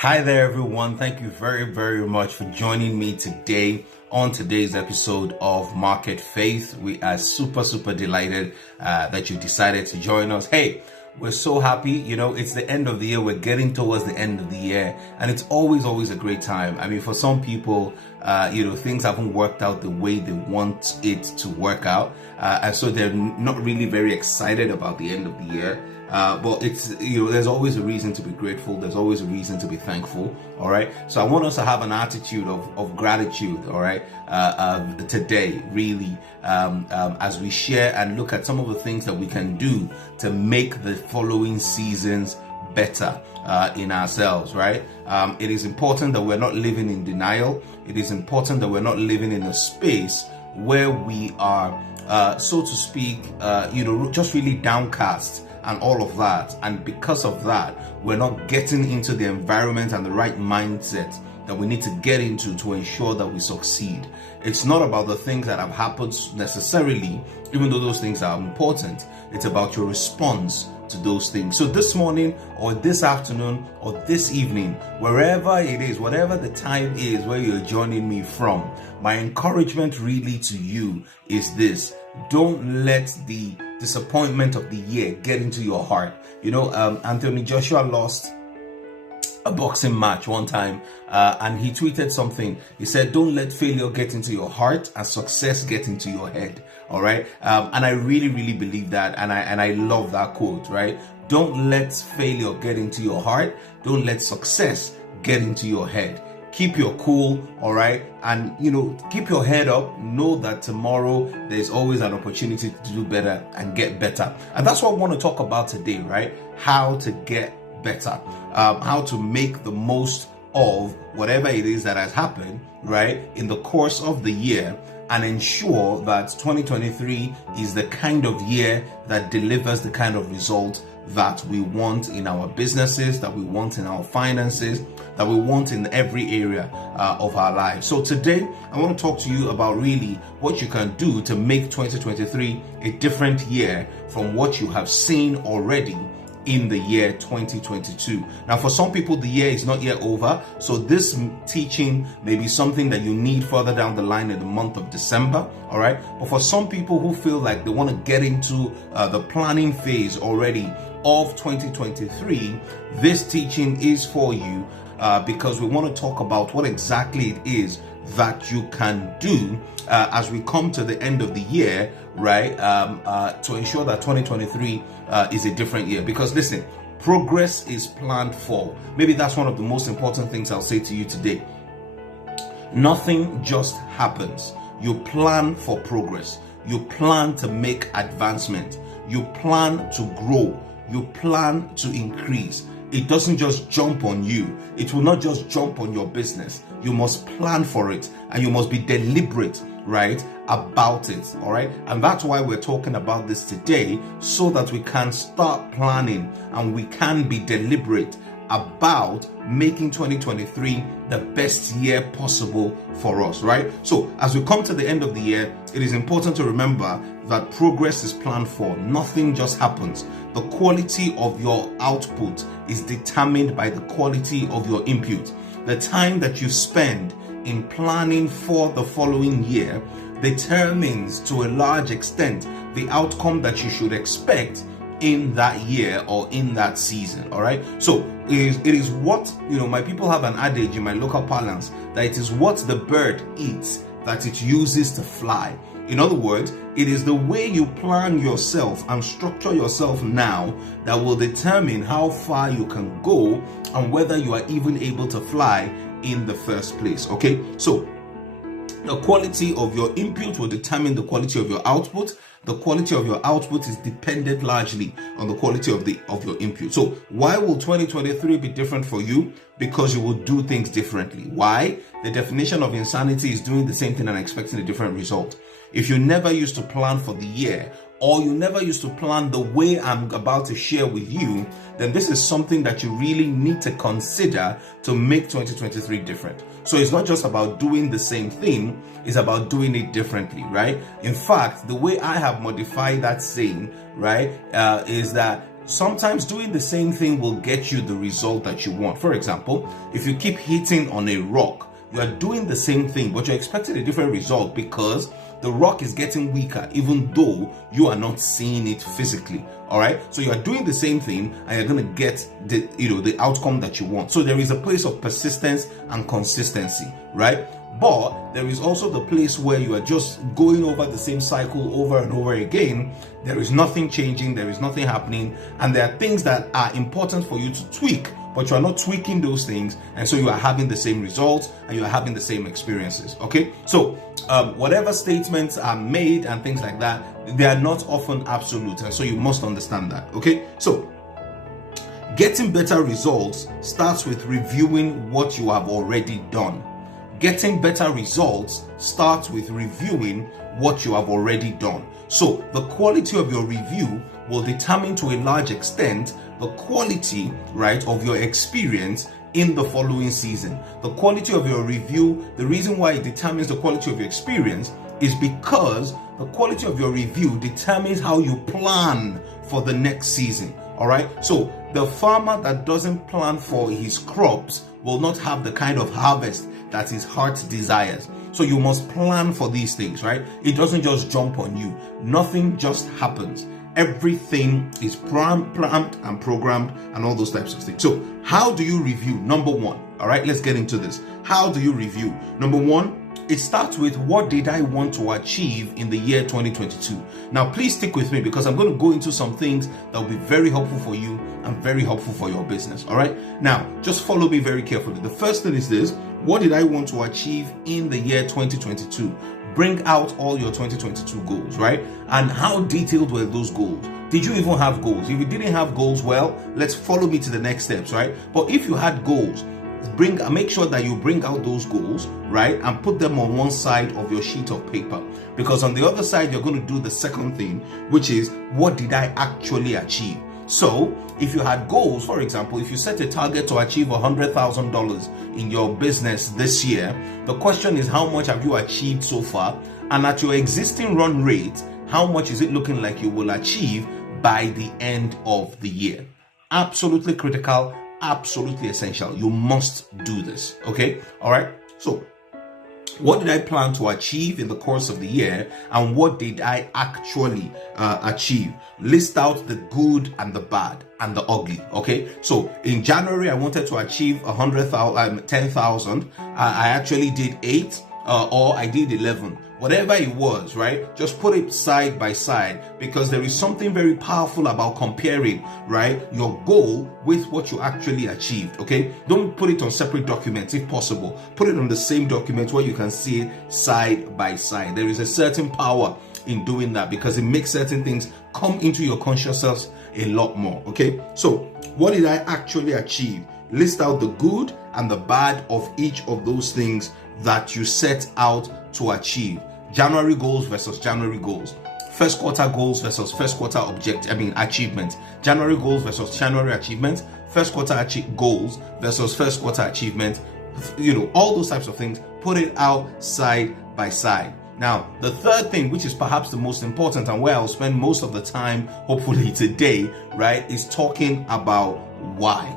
Hi there, everyone. Thank you very much for joining me today on today's episode of Market Faith. We are super delighted that you decided to join us. Hey, we're so happy. You know, it's the end of the year. We're getting towards the end of the year, and it's always a great time. I mean, for some people, things haven't worked out the way they want it to work out, and so they're not really very excited about the end of the year. But it's, there's always a reason to be grateful. There's always a reason to be thankful. All right. So I want us to have an attitude of gratitude. All right. Today, really, as we share and look at some of the things that we can do to make the following seasons better in ourselves. Right. It is important that we're not living in denial. It is important that we're not living in a space where we are, so to speak, just really downcast and all of that. And because of that, we're not getting into the environment and the right mindset that we need to get into to ensure that we succeed. It's not about the things that have happened necessarily, even though those things are important. It's about your response to those things. So this morning or this afternoon or this evening, wherever it is, whatever the time is where you're joining me from, my encouragement really to you is this: don't let the disappointment of the year get into your heart. Anthony Joshua lost a boxing match one time, and he tweeted something. He said, "Don't let failure get into your heart and success get into your head." All right. And I really believe that, and I love that quote. Right. Don't let failure get into your heart. Don't let success get into your head. Keep your cool, all right? And, keep your head up. Know that tomorrow there's always an opportunity to do better and get better. And that's what I want to talk about today, right? How to get better, how to make the most of whatever it is that has happened, right, in the course of the year, and ensure that 2023 is the kind of year that delivers the kind of result that we want in our businesses, that we want in our finances, that we want in every area of our lives. So today, I want to talk to you about really what you can do to make 2023 a different year from what you have seen already in the year 2022. Now, for some people, the year is not yet over. So this teaching may be something that you need further down the line in the month of December. All right. But for some people who feel like they want to get into the planning phase already of 2023, this teaching is for you because we want to talk about what exactly it is that you can do as we come to the end of the year, right, to ensure that 2023 is a different year. Because listen, progress is planned for. Maybe that's one of the most important things I'll say to you today. Nothing just happens. You plan for progress. You plan to make advancement. You plan to grow. You plan to increase. It doesn't just jump on you. It will not just jump on your business. You must plan for it, and you must be deliberate, right, about it. All right. And that's why we're talking about this today, so that we can start planning and we can be deliberate about making 2023 the best year possible for us, right? So as we come to the end of the year, it is important to remember that progress is planned for. Nothing just happens. The quality of your output is determined by the quality of your input. The time that you spend in planning for the following year determines to a large extent the outcome that you should expect in that year or in that season. All right. So it is what, my people have an adage in my local parlance that it is what the bird eats that it uses to fly. In other words, it is the way you plan yourself and structure yourself now that will determine how far you can go and whether you are even able to fly in the first place. Okay. So the quality of your input will determine the quality of your output. The quality of your output is dependent largely on the quality of your input. So why will 2023 be different for you? Because you will do things differently. Why? The definition of insanity is doing the same thing and expecting a different result. If you never used to plan for the year, or you never used to plan the way I'm about to share with you, then this is something that you really need to consider to make 2023 different. So it's not just about doing the same thing, it's about doing it differently, right? In fact, the way I have modified that saying, right, is that sometimes doing the same thing will get you the result that you want. For example, if you keep hitting on a rock, you are doing the same thing, but you're expecting a different result because the rock is getting weaker, even though you are not seeing it physically. All right. So you are doing the same thing and you're going to get the outcome that you want. So there is a place of persistence and consistency, right? But there is also the place where you are just going over the same cycle over and over again. There is nothing changing. There is nothing happening. And there are things that are important for you to tweak, but you are not tweaking those things. And so you are having the same results and you are having the same experiences. Okay. So whatever statements are made and things like that, they are not often absolute. And so you must understand that. Okay. So getting better results starts with reviewing what you have already done. Getting better results starts with reviewing what you have already done. So the quality of your review will determine to a large extent the quality, right, of your experience in the following season. The quality of your review, the reason why it determines the quality of your experience is because the quality of your review determines how you plan for the next season. All right. So the farmer that doesn't plan for his crops will not have the kind of harvest that his heart desires. So you must plan for these things, right? It doesn't just jump on you. Nothing just happens. Everything is planned and programmed and all those types of things. So how do you review? Number one, all right, let's get into this. How do you review? Number one, it starts with what did I want to achieve in the year 2022? Now, please stick with me because I'm going to go into some things that will be very helpful for you and very helpful for your business. All right. Now, just follow me very carefully. The first thing is this. What did I want to achieve in the year 2022? Bring out all your 2022 goals, right? And how detailed were those goals? Did you even have goals? If you didn't have goals, well, let's follow me to the next steps, right? But if you had goals, make sure that you bring out those goals, right, and put them on one side of your sheet of paper, because on the other side you're going to do the second thing, which is what did I actually achieve? So if you had goals, for example, if you set a target to achieve $100,000 in your business this year, the question is how much have you achieved so far? And at your existing run rate, how much is it looking like you will achieve by the end of the year? Absolutely critical. Absolutely essential. You must do this. Okay. All right. So what did I plan to achieve in the course of the year and what did I actually achieve? List out the good and the bad and the ugly. Okay. So in January, I wanted to achieve 10,000. I actually did 8 or I did 11. Whatever it was, right? Just put it side by side because there is something very powerful about comparing, right, your goal with what you actually achieved, okay? Don't put it on separate documents if possible. Put it on the same document where you can see it side by side. There is a certain power in doing that because it makes certain things come into your consciousness a lot more, okay? So what did I actually achieve? List out the good and the bad of each of those things that you set out to achieve. January goals versus January goals. First quarter goals versus first quarter achievement. January goals versus January achievement. First quarter goals versus first quarter achievement. All those types of things. Put it out side by side. Now, the third thing, which is perhaps the most important and where I'll spend most of the time, hopefully today, right, is talking about why.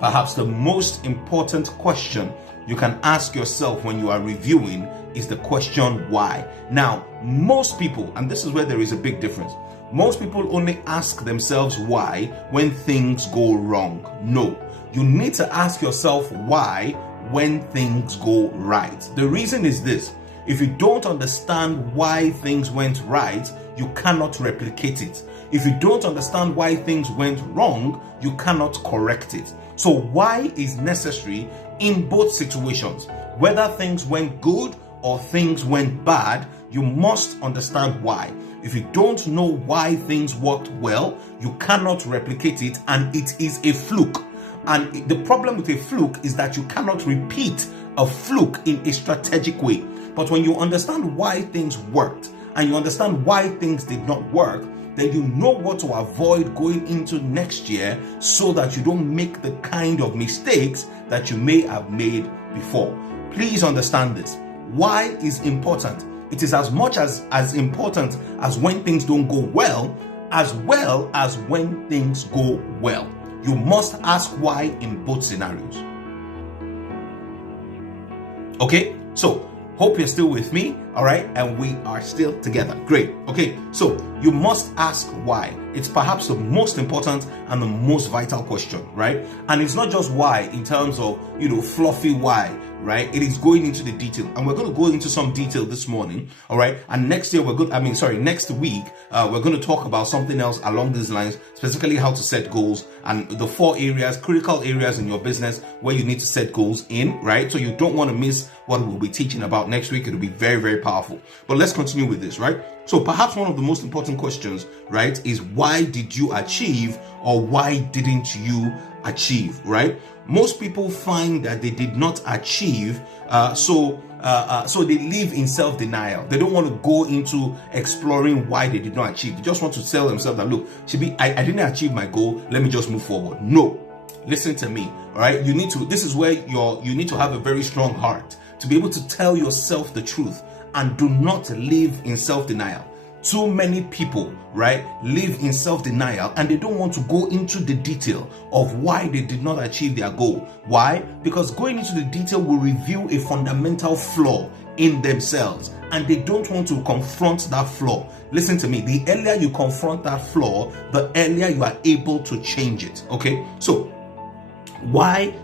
Perhaps the most important question you can ask yourself when you are reviewing is the question why. Now, most people, and this is where there is a big difference, most people only ask themselves why when things go wrong. No, you need to ask yourself why when things go right. The reason is this: if you don't understand why things went right, you cannot replicate it. If you don't understand why things went wrong, you cannot correct it. So why is necessary in both situations. Whether things went good or things went bad, you must understand why. If you don't know why things worked well, you cannot replicate it, and it is a fluke. And the problem with a fluke is that you cannot repeat a fluke in a strategic way. But when you understand why things worked and you understand why things did not work, then you know what to avoid going into next year so that you don't make the kind of mistakes that you may have made before. Please understand this. Why is important. It is as much as important as when things don't go well, as well as when things go well. You must ask why in both scenarios. Okay, so hope you're still with me, all right, and we are still together. Great. Okay, so you must ask why. It's perhaps the most important and the most vital question, right? And it's not just why in terms of, fluffy why, right? It is going into the detail, and we're going to go into some detail this morning, all right? And next week, we're going to talk about something else along these lines, specifically how to set goals and the 4 critical areas in your business where you need to set goals in, right? So you don't want to miss what we'll be teaching about next week. It'll be very, very powerful. But let's continue with this, right? So perhaps one of the most important questions, right, is why did you achieve or why didn't you achieve, right? Most people find that they did not achieve, so they live in self-denial. They don't want to go into exploring why they did not achieve. They just want to tell themselves that, look, I didn't achieve my goal. Let me just move forward. No, listen to me, all right? This is where you need to have a very strong heart to be able to tell yourself the truth and do not live in self-denial. Too many people, right, live in self-denial and they don't want to go into the detail of why they did not achieve their goal. Why? Because going into the detail will reveal a fundamental flaw in themselves and they don't want to confront that flaw. Listen to me, the earlier you confront that flaw, the earlier you are able to change it. Okay, so why?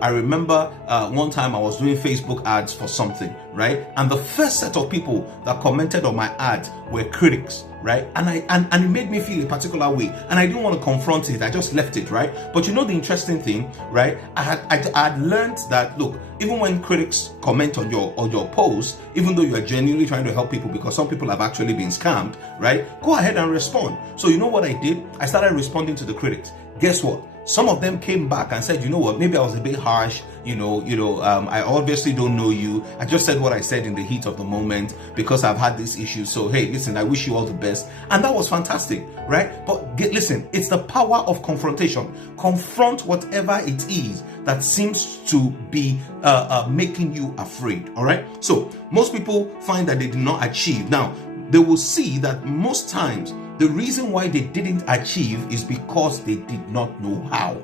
I remember one time I was doing Facebook ads for something, right? And the first set of people that commented on my ads were critics, right? And it made me feel a particular way, and I didn't want to confront it. I just left it, right? But the interesting thing, right? I had learned that, look, even when critics comment on your post, even though you are genuinely trying to help people, because some people have actually been scammed, right? Go ahead and respond. So you know what I did? I started responding to the critics. Guess what? Some of them came back and said, you know what, maybe I was a bit harsh, I obviously don't know you. I just said what I said in the heat of the moment because I've had this issue. So, hey, listen, I wish you all the best. And that was fantastic, right? But listen, it's the power of confrontation. Confront whatever it is that seems to be making you afraid, all right? So most people find that they did not achieve. Now, they will see that most times the reason why they didn't achieve is because they did not know how.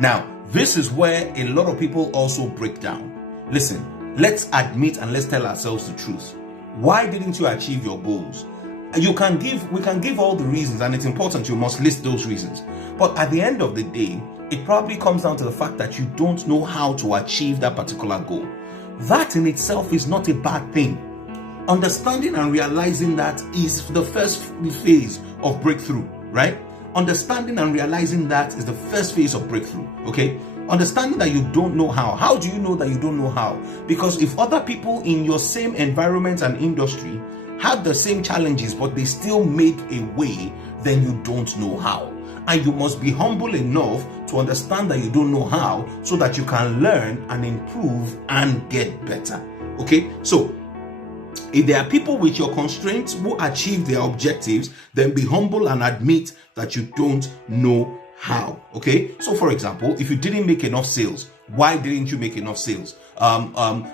Now, this is where a lot of people also break down. Listen, let's admit and let's tell ourselves the truth. Why didn't you achieve your goals? We can give all the reasons, and it's important you must list those reasons. But at the end of the day, it probably comes down to the fact that you don't know how to achieve that particular goal. That in itself is not a bad thing. Understanding and realizing that is the first phase of breakthrough, right? Understanding and realizing that is the first phase of breakthrough, okay? Understanding that you don't know how. How do you know that you don't know how? Because if other people in your same environment and industry have the same challenges, but they still make a way, then you don't know how. And you must be humble enough to understand that you don't know how so that you can learn and improve and get better, okay? So, if there are people with your constraints who achieve their objectives, then be humble and admit that you don't know how. Okay. So for example, if you didn't make enough sales, why didn't you make enough sales?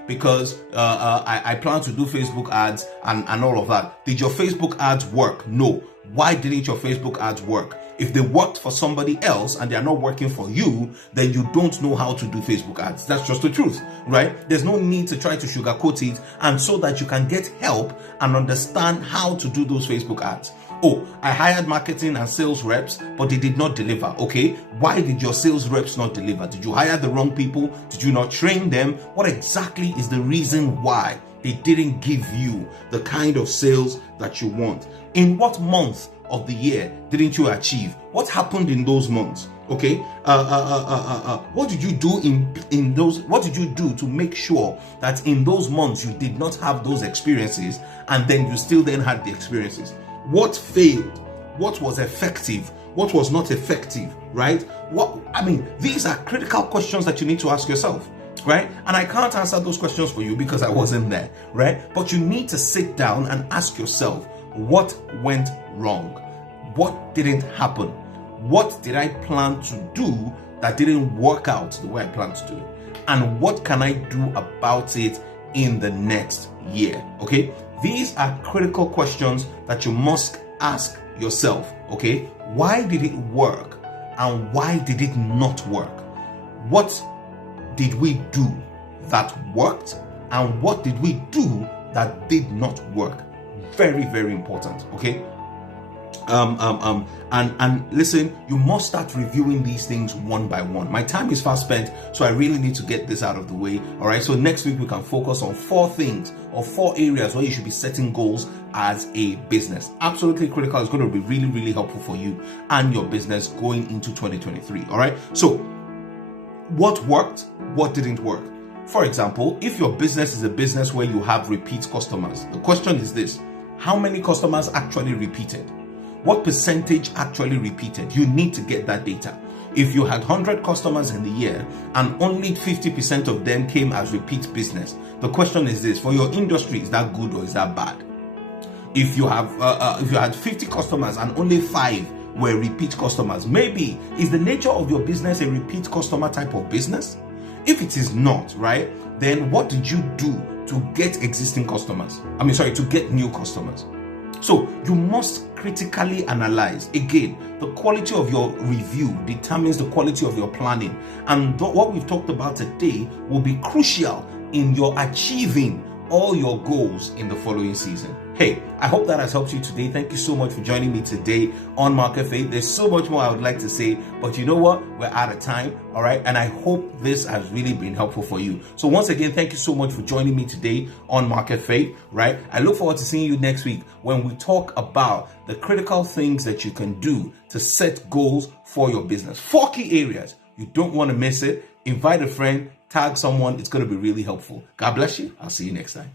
Because I plan to do Facebook ads and all of that. Did your Facebook ads work? No. Why didn't your Facebook ads work? If they worked for somebody else and they are not working for you, then you don't know how to do Facebook ads. That's just the truth, right? There's no need to try to sugarcoat it, and so that you can get help and understand how to do those Facebook ads. Oh, I hired marketing and sales reps, but they did not deliver. Okay, why did your sales reps not deliver? Did you hire the wrong people? Did you not train them? What exactly is the reason why they didn't give you the kind of sales that you want? In what month of the year didn't you achieve? What happened in those months? Okay, what did you do in those? What did you do to make sure that in those months you did not have those experiences, and then you still then had the experiences? What failed? What was effective? What was not effective? Right? These are critical questions that you need to ask yourself. Right? And I can't answer those questions for you because I wasn't there. Right? But you need to sit down and ask yourself, what went wrong? What didn't happen? What did I plan to do that didn't work out the way I planned to do it? And what can I do about it in the next year? Okay, These are critical questions that you must ask yourself, okay? Why did it work and why did it not work? What did we do that worked and what did we do that did not work? Very, very important, okay? And listen, you must start reviewing these things one by one. My time is fast spent, so I really need to get this out of the way. All right, so next week we can focus on 4 things or 4 areas where you should be setting goals as a business. Absolutely critical. It's going to be really, really helpful for you and your business going into 2023. All right, so what worked, what didn't work? For example, if your business is a business where you have repeat customers, the question is this: how many customers actually repeated? What percentage actually repeated? You need to get that data. If you had 100 customers in the year and only 50% of them came as repeat business, the question is this: for your industry, is that good or is that bad? If you had 50 customers and only 5 were repeat customers, maybe is the nature of your business a repeat customer type of business? If it is not, right, then what did you do to get existing customers? To get new customers. So you must critically analyze. Again, the quality of your review determines the quality of your planning. And what we've talked about today will be crucial in your achieving all your goals in the following season. Hey, I hope that has helped you today. Thank you so much for joining me today on Market Faith. There's so much more I would like to say, but you know what? We're out of time, all right? And I hope this has really been helpful for you. So once again, thank you so much for joining me today on Market Faith, right? I look forward to seeing you next week when we talk about the critical things that you can do to set goals for your business. 4 key areas. You don't want to miss it. Invite a friend, tag someone. It's going to be really helpful. God bless you. I'll see you next time.